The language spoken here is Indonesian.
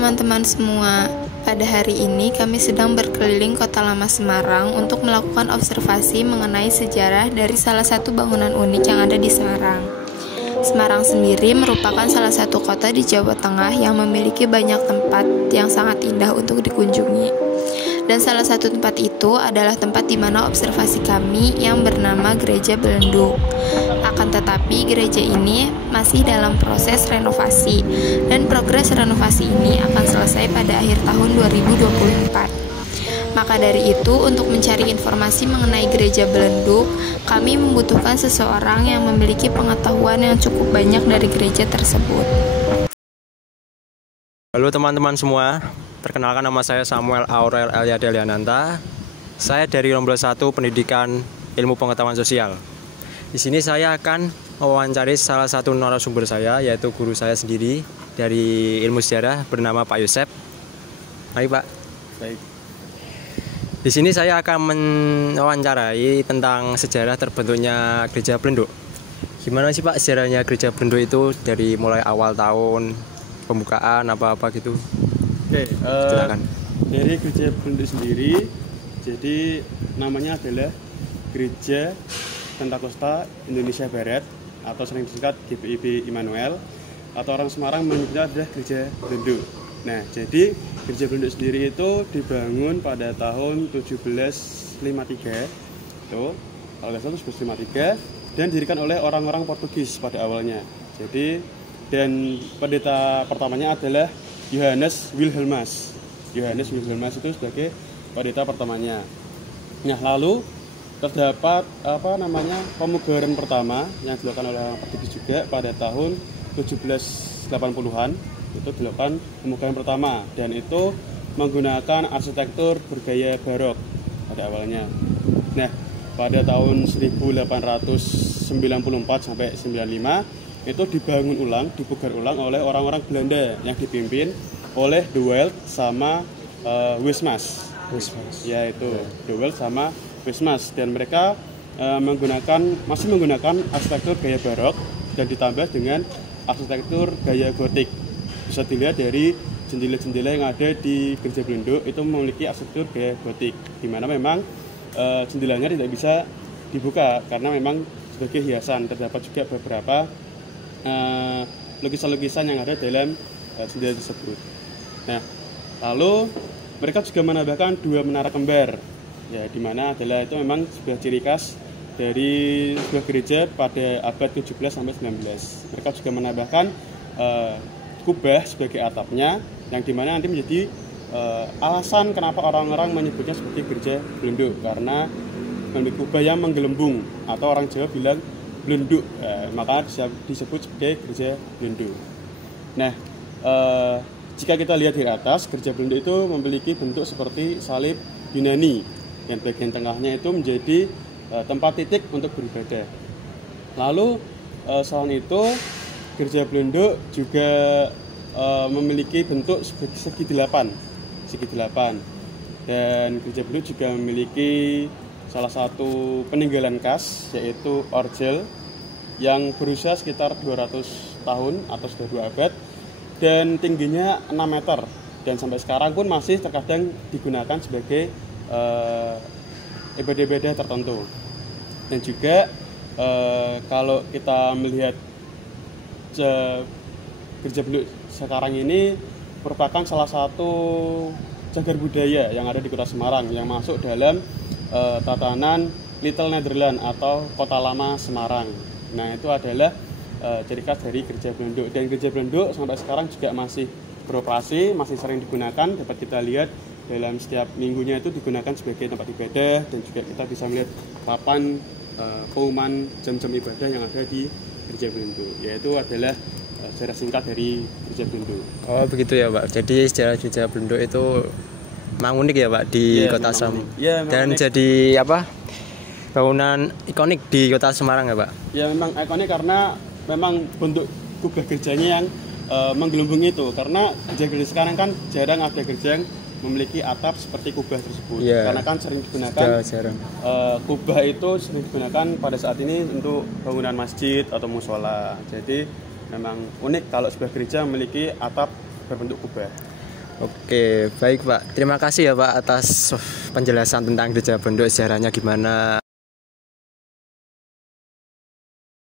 teman-teman semua. Pada hari ini kami sedang berkeliling Kota Lama Semarang untuk melakukan observasi mengenai sejarah dari salah satu bangunan unik yang ada di Semarang. Semarang sendiri merupakan salah satu kota di Jawa Tengah yang memiliki banyak tempat yang sangat indah untuk dikunjungi. Dan salah satu tempat itu adalah tempat di mana observasi kami yang bernama Gereja Belenduk. Akan tetapi gereja ini masih dalam proses renovasi dan progres renovasi ini akan selesai pada akhir tahun 2024. Maka dari itu, untuk mencari informasi mengenai Gereja Belenduk, kami membutuhkan seseorang yang memiliki pengetahuan yang cukup banyak dari gereja tersebut. Halo teman-teman semua, perkenalkan nama saya Samuel Aurel Elyadeliananta. Saya dari Rombel 1 Pendidikan Ilmu Pengetahuan Sosial. Di sini saya akan mewawancari salah satu narasumber saya, yaitu guru saya sendiri dari ilmu sejarah bernama Pak Yosep. Mari Pak. Baik. Di sini saya akan mewawancarai tentang sejarah terbentuknya Gereja Belenduk. Gimana sih Pak sejarahnya Gereja Belenduk itu dari mulai awal tahun, pembukaan apa-apa gitu? Oke, silakan. Dari Gereja Belenduk sendiri, jadi namanya adalah Gereja Pentakosta Indonesia Barat atau sering disingkat GPIB Immanuel, atau orang Semarang menyebutnya adalah Gereja Belenduk. Nah, jadi Gereja Belenduk sendiri itu dibangun pada tahun 1753, tuh, kalau nggak salah 1753, dan didirikan oleh orang-orang Portugis pada awalnya. Jadi, dan pendeta pertamanya adalah Johannes Wilhelmus. Johannes Wilhelmus itu sebagai pendeta pertamanya. Nah, lalu terdapat pemugaran pertama yang dilakukan oleh orang Portugis juga pada tahun 1780-an. Itu dilakukan pemugaran pertama, dan itu menggunakan arsitektur bergaya barok pada awalnya. Nah, pada tahun 1894 sampai 95 itu dibangun ulang, dipugar ulang oleh orang-orang Belanda yang dipimpin oleh De Wild sama Wismas. Yaitu De Wild sama Wismas, dan mereka masih menggunakan arsitektur gaya barok dan ditambah dengan arsitektur gaya gotik. Bisa dilihat dari jendela-jendela yang ada di Gereja Belenduk itu memiliki arsitektur gaya gotik, di mana memang jendelanya tidak bisa dibuka karena memang sebagai hiasan. Terdapat juga beberapa lukisan-lukisan yang ada dalam jendela tersebut. Nah, lalu mereka juga menambahkan 2 menara kembar, ya, di mana adalah itu memang sebuah ciri khas dari sebuah gereja pada abad 17 sampai 19. Mereka juga menambahkan kubah sebagai atapnya, yang dimana nanti menjadi alasan kenapa orang-orang menyebutnya sebagai Gereja Belenduk, karena memiliki kubah yang menggelembung, atau orang Jawa bilang belenduk, maka disebut sebagai Gereja Belenduk. Nah, jika kita lihat di atas, Gereja Belenduk itu memiliki bentuk seperti salib Yunani, dan bagian tengahnya itu menjadi tempat titik untuk beribadah. Lalu selain itu, Gereja Belenduk juga memiliki bentuk segi delapan, dan Gereja Belenduk juga memiliki salah satu peninggalan khas, yaitu orgel yang berusia sekitar 200 tahun atau sudah 2 abad, dan tingginya 6 meter, dan sampai sekarang pun masih terkadang digunakan sebagai ibadah-ibadah tertentu. Dan juga kalau kita melihat Gereja Belenduk sekarang ini merupakan salah satu cagar budaya yang ada di Kota Semarang yang masuk dalam tatanan Little Netherlands atau Kota Lama Semarang. Nah, itu adalah ciri khas dari Gereja Belenduk, dan Gereja Belenduk sampai sekarang juga masih beroperasi, masih sering digunakan. Dapat kita lihat dalam setiap minggunya itu digunakan sebagai tempat ibadah, dan juga kita bisa melihat papan pengumuman jam-jam ibadah yang ada di Gereja Belenduk, yaitu adalah sejarah singkat dari Gereja Belenduk. Oh begitu ya Pak, jadi sejarah Gereja Belenduk itu memang unik ya Pak di Kota Semarang, dan unik. Jadi bangunan ikonik di Kota Semarang ya Pak? Ya, memang ikonik karena memang bentuk kubah gerejanya yang menggelembung itu, karena gereja sekarang kan jarang ada gereja yang memiliki atap seperti kubah tersebut, karena kan sering digunakan kubah itu sering digunakan pada saat ini untuk bangunan masjid atau musola. Jadi memang unik kalau sebuah gereja memiliki atap berbentuk kubah. Oke, baik Pak. Terima kasih ya Pak atas penjelasan tentang Gereja Pondok, sejarahnya gimana.